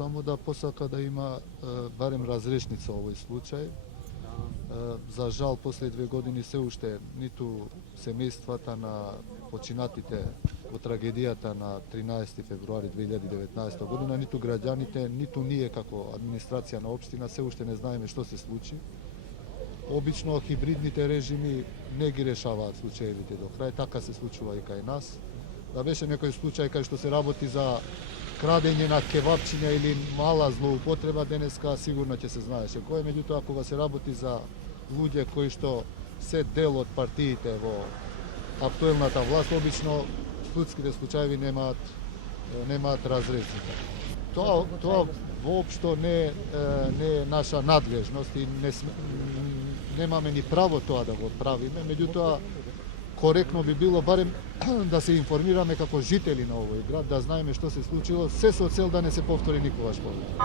само да посака да има барем разрешница овој случај. За жал, после 2 години се уште ниту семејствата на починатите во трагедијата на 13 февруари 2019 година, ниту граѓаните, ниту ние како администрација на општина се уште не знаеме што се случи. Обично хибридните режими не ги решаваат случаевите до крај, така се случува и кај нас. Да беше некој случај кај што се работи за крадење на кевапчиња или мала злоупотреба, денеска сигурно ќе се знаеше кој, меѓутоа кога се работи за луѓе кои што се дел од партиите во актуелната власт, обично судските случаи немаат разрешница. Тоа воопшто не е наша надлежност и немаме ни право тоа да го правиме, меѓутоа коректно би било барем да се информираме како жители на овој град, да знаеме што се случило, се со цел да не се повтори никогаш повеќе.